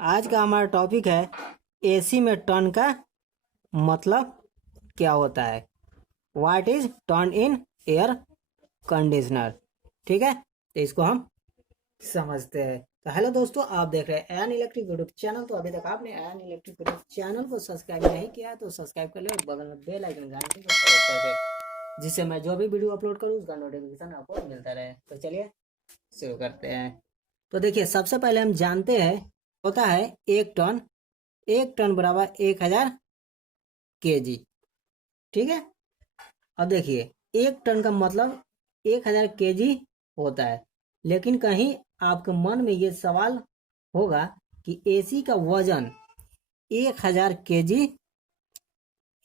आज का हमारा टॉपिक है एसी में टर्न का मतलब क्या होता है। What is turn in air conditioner. ठीक है, तो इसको हम समझते हैं। तो हेलो दोस्तों, आप देख रहे हैं एन इलेक्ट्रिक यूट्यूब चैनल। तो अभी तक आपने एन इलेक्ट्रिक यूट्यूब चैनल को सब्सक्राइब नहीं किया तो सब्सक्राइब कर ले और बगल में बेल आइकन घंटी को प्रेस कर दे, जिससे मैं जो भी वीडियो अपलोड करूँ उसका नोटिफिकेशन आपको मिलता रहे। तो चलिए शुरू करते हैं। तो देखिए, सबसे पहले हम जानते हैं होता है एक टन बराबर 1000 केजी। ठीक है, अब देखिए एक टन का मतलब 1000 केजी होता है। लेकिन कहीं आपके मन में ये सवाल होगा कि एसी का वजन 1000 केजी,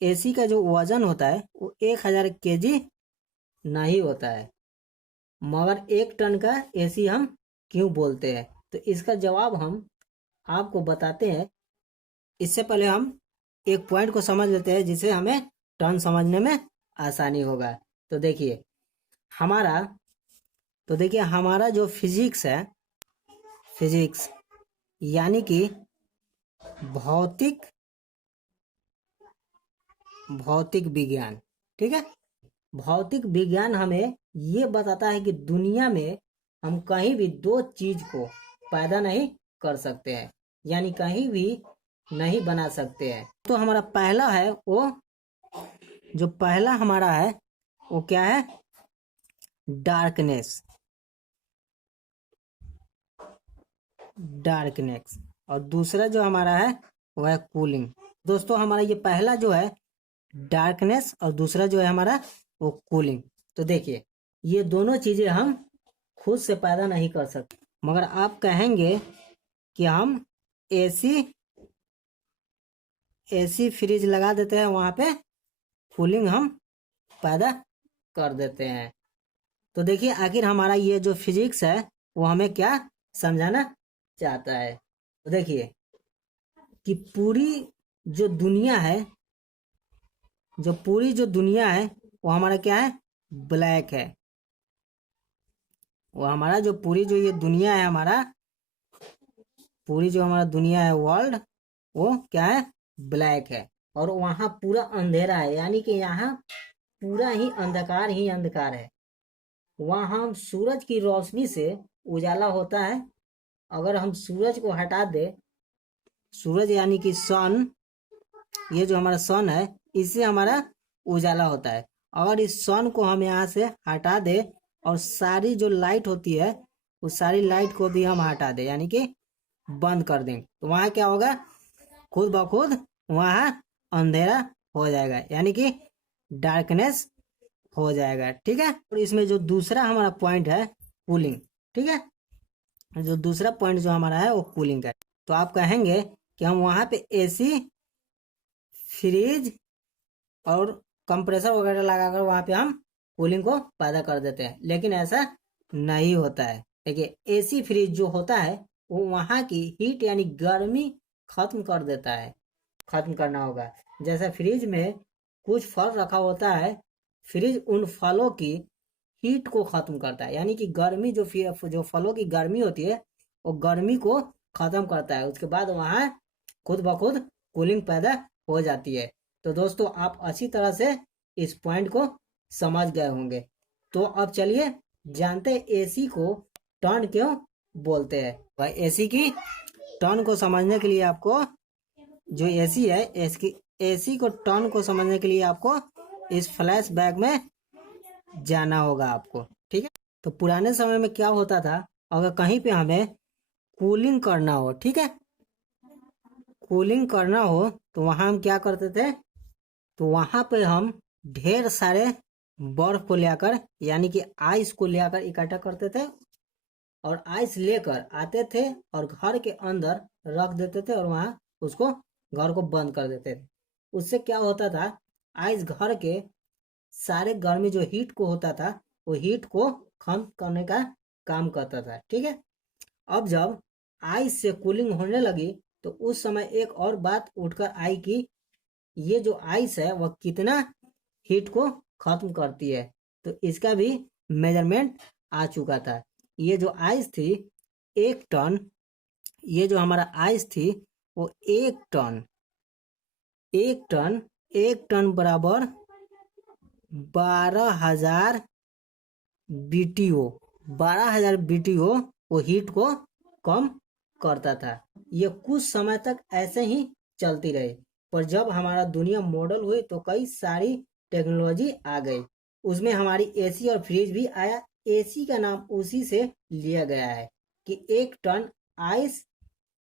एसी का जो वजन होता है वो 1000 केजी नहीं होता है, मगर एक टन का एसी हम क्यों बोलते हैं। तो इसका जवाब हम आपको बताते हैं। इससे पहले हम एक पॉइंट को समझ लेते हैं जिससे हमें टर्न समझने में आसानी होगा। तो देखिए हमारा जो फिजिक्स है, फिजिक्स यानी कि भौतिक भौतिक विज्ञान। ठीक है, भौतिक विज्ञान हमें ये बताता है कि दुनिया में हम कहीं भी दो चीज को पैदा नहीं कर सकते हैं, यानी कहीं भी नहीं बना सकते हैं। तो हमारा पहला है जो पहला हमारा है वो क्या है, डार्कनेस। डार्कनेस और दूसरा जो हमारा है वह है कूलिंग। दोस्तों हमारा ये पहला जो है डार्कनेस और दूसरा जो है हमारा वो कूलिंग। तो देखिए ये दोनों चीजें हम खुद से पैदा नहीं कर सकते, मगर आप कहेंगे कि हम एसी एसी फ्रिज लगा देते हैं, वहां पे कूलिंग हम पैदा कर देते हैं। तो देखिए आखिर हमारा ये जो फिजिक्स है वो हमें क्या समझाना चाहता है। तो देखिए कि पूरी जो दुनिया है वो हमारा क्या है, ब्लैक है। वो हमारा जो पूरी जो ये दुनिया है, पूरी जो हमारा दुनिया है वर्ल्ड, वो क्या है, ब्लैक है। और वहां पूरा अंधेरा है, यानी कि यहाँ पूरा ही अंधकार है। वहां हम सूरज की रोशनी से उजाला होता है। अगर हम सूरज को हटा दे, सूरज यानी कि सन, ये जो हमारा सन है इससे हमारा उजाला होता है। अगर इस सन को हम यहाँ से हटा दे और सारी जो लाइट होती है उस सारी लाइट को भी हम हटा दे, यानी कि बंद कर दें, तो वहां क्या होगा, खुद ब खुद वहां अंधेरा हो जाएगा, यानी कि डार्कनेस हो जाएगा। ठीक है, और इसमें जो दूसरा हमारा पॉइंट है कूलिंग। ठीक है, जो दूसरा पॉइंट जो हमारा है वो कूलिंग का है। तो आप कहेंगे कि हम वहां पे एसी, फ्रिज और कंप्रेसर वगैरह लगाकर वहां पे हम कूलिंग को पैदा कर देते हैं, लेकिन ऐसा नहीं होता है। देखिए एसी फ्रिज जो होता है वो वहां की हीट यानी गर्मी खत्म कर देता है। खत्म करना होगा, जैसे फ्रिज में कुछ फल रखा होता है, फ्रिज उन फलों की हीट को खत्म करता है, यानी कि गर्मी जो फलों की गर्मी होती है वो गर्मी को खत्म करता है। उसके बाद वहां खुद ब खुद कूलिंग पैदा हो जाती है। तो दोस्तों आप अच्छी तरह से इस पॉइंट को समझ गए होंगे। तो अब चलिए जानते हैं एसी को टर्न क्यों बोलते हैं। भाई एसी की टर्न को समझने के लिए आपको, जो एसी है एसी को टर्न को समझने के लिए आपको इस फ्लैश बैक में जाना होगा आपको। ठीक है, तो पुराने समय में क्या होता था, अगर कहीं पे हमें कूलिंग करना हो, ठीक है, कूलिंग करना हो तो वहां हम क्या करते थे, तो वहां पे हम ढेर सारे बर्फ को लेकर, यानी कि आइस को लेकर इकट्ठा करते थे और आइस लेकर आते थे और घर के अंदर रख देते थे और वहां उसको घर को बंद कर देते थे। उससे क्या होता था, आइस घर के सारे गर्मी जो हीट को होता था वो हीट को कम करने का काम करता था। ठीक है, अब जब आइस से कूलिंग होने लगी तो उस समय एक और बात उठकर आई कि ये जो आइस है वह कितना हीट को खत्म करती है। तो इसका भी मेजरमेंट आ चुका था। ये जो आइस थी, एक टन ये जो हमारा आइस थी वो 1 टन, 1 टन बराबर 12,000 BTO, 12,000 BTO वो हीट को कम करता था। ये कुछ समय तक ऐसे ही चलती रही, पर जब हमारा दुनिया मॉडल हुई तो कई सारी टेक्नोलॉजी आ गई, उसमें हमारी एसी और फ्रिज भी आया। एसी का नाम उसी से लिया गया है कि 1 टन आइस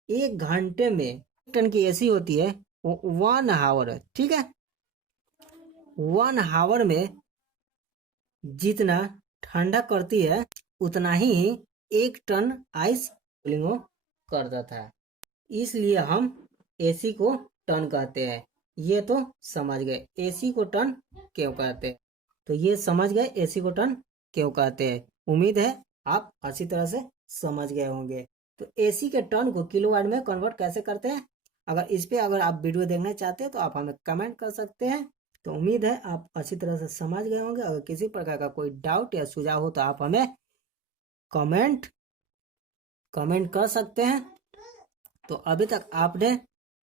1 घंटे में, 1 टन की एसी होती है वो 1 आवर है, ठीक है, 1 आवर में जितना ठंडा करती है उतना ही 1 टन आइस कूलिंग करता था। इसलिए हम एसी को टन कहते हैं। ये तो समझ गए एसी को टन क्यों कहते हैं। तो ये समझ गए एसी को टन क्यों कहते हैं। उम्मीद है आप अच्छी तरह से समझ गए होंगे। तो एसी के टन को किलोवाट में कन्वर्ट कैसे करते हैं, अगर आप वीडियो देखना चाहते हैं तो आप हमें कमेंट कर सकते हैं। तो उम्मीद है आप अच्छी तरह से समझ गए होंगे। अगर किसी प्रकार का कोई डाउट या सुझाव हो तो आप हमें कमेंट कर सकते हैं। तो अभी तक आपने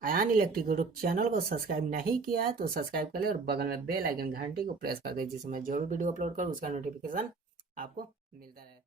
अयान इलेक्ट्रिक यूट्यूब चैनल को सब्सक्राइब नहीं किया है तो सब्सक्राइब कर ले और बगल में बेल आइकन घंटी को प्रेस कर दे, जिसमें जो भी वीडियो अपलोड करूँ उसका नोटिफिकेशन आपको मिलता रहे।